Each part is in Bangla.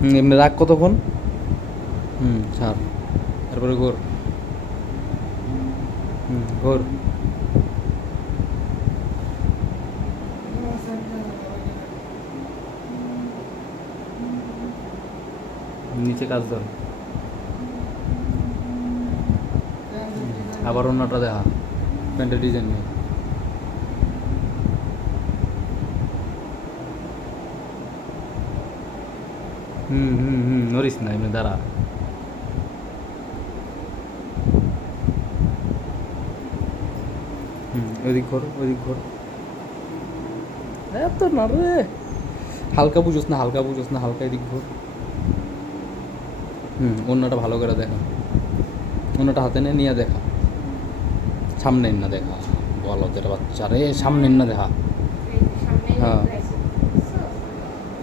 হুম এমনি রাগ কতক্ষণ? হুম ছাড়। তারপরে ঘোর। হুম ঘোর। নিচে কাজ ধর। আবার অন্যটা দেখা। প্যান্টের ডিজাইন নেই হুম হুম হুম নড়িস না এমনি দাঁড়া। হুম ওইদিক ঘর ওইদিক ঘর। এত না রে। হালকা বুঝোস না হালকা বুঝোস না হালকা এদিক ঘর। হুম অন্যটা ভালো করে দেখা। অন্যটা হাতে নিয়ে নিয়ে দেখা। সামনে না দেখা। বলো তেরা বাচ্চা রে সামনে না দেখা। হ্যাঁ।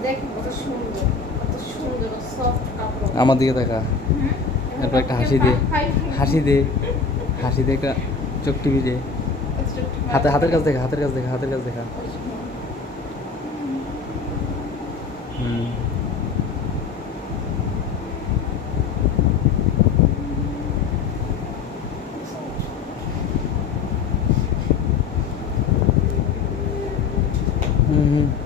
দেখ কত সুন্দর। আমার দিকে দেখা? এরপর একটা হাসি দে হাসি দে হাসি দে একটা চোখ টিভি দে হাতে হাতের কাছে দেখা, হাতের কাছে দেখা, হাতের কাছে দেখা। হুম। হুম হুম।